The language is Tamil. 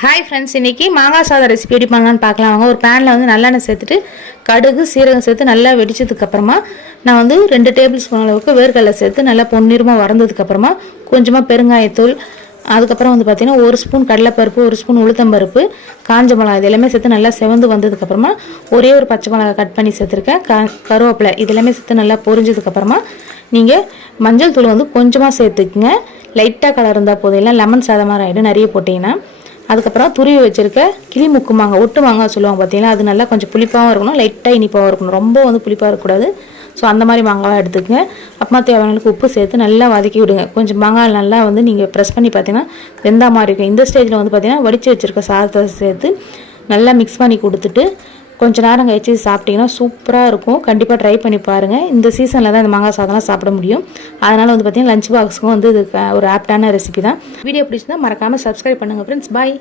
ஹாய் ஃப்ரெண்ட்ஸ், இன்றைக்கி மாங்காய் சாதம் ரெசிபி எப்படி பண்ணலான்னு பார்க்கலாம். வாங்க. ஒரு பேனில் வந்து நல்லெண்ணெய் சேர்த்துட்டு கடுகு சீரகம் சேர்த்து நல்லா வெடிச்சதுக்கப்புறமா நான் வந்து 2 டேபிள் ஸ்பூன் அளவுக்கு வேர்க்கடலை சேர்த்து நல்லா பொன்னிறமாக வறந்ததுக்கப்புறமா கொஞ்சமாக பெருங்காயத்தூள், அதுக்கப்புறம் வந்து பார்த்திங்கன்னா 1 ஸ்பூன் கடலைப்பருப்பு, 1 ஸ்பூன் உளுத்தம்பருப்பு, காஞ்ச மிளகாய் இது எல்லாமே சேர்த்து நல்லா செவந்து வந்ததுக்கப்புறமா ஒரே ஒரு பச்சை மிளகாய் கட் பண்ணி சேர்த்துருக்கேன். கருவேப்பிலை இது எல்லாமே சேர்த்து நல்லா பொரிஞ்சதுக்கப்புறமா நீங்கள் மஞ்சள் தூள் வந்து கொஞ்சமாக சேர்த்துக்குங்க. லைட்டாக கலர் இருந்தால் போதும், இல்லை லெமன் சாதம் மாதிரி ஆகிடும் நிறைய போட்டிங்கன்னா. அதுக்கப்புறம் துருவி வச்சுருக்க கிளிமுக்கு மாங்காய், ஒட்டு மாங்காய் சொல்லுவாங்க பார்த்தீங்கன்னா, அது நல்லா கொஞ்சம் புளிப்பாகவும் இருக்கணும், லைட்டாக இனிப்பாகவும் இருக்கணும், ரொம்ப வந்து புளிப்பாக இருக்கக்கூடாது. ஸோ அந்த மாதிரி மாங்காய் எடுத்துக்கங்க. அப்புறமா தேவையானதுக்கு உப்பு சேர்த்து நல்லா வதக்கி விடுங்க. கொஞ்சம் மாங்காய் நல்லா வந்து நீங்கள் ப்ரெஸ் பண்ணி பார்த்தீங்கன்னா வெந்தா மாதிரி இருக்கும். இந்த ஸ்டேஜில் வந்து பார்த்தீங்கன்னா வடித்து வச்சுருக்க சாதத்தை சேர்த்து நல்லா மிக்ஸ் பண்ணி கொடுத்துட்டு கொஞ்சம் நேரம் கழிச்சு சாப்பிட்டிங்கன்னா சூப்பராக இருக்கும். கண்டிப்பாக ட்ரை பண்ணி பாருங்கள். இந்த சீசனில் தான் இந்த மாங்காய் சாதம்லாம் சாப்பிட முடியும். அதனால் வந்து பார்த்திங்கன்னா லஞ்ச் பாக்ஸுக்கும் வந்து இது ஒரு ஆப்டான ரெசிபி தான். வீடியோ பிடிச்சிருந்தா மறக்காமல் சப்ஸ்கிரைப் பண்ணுங்கள் ஃப்ரெண்ட்ஸ். பாய்.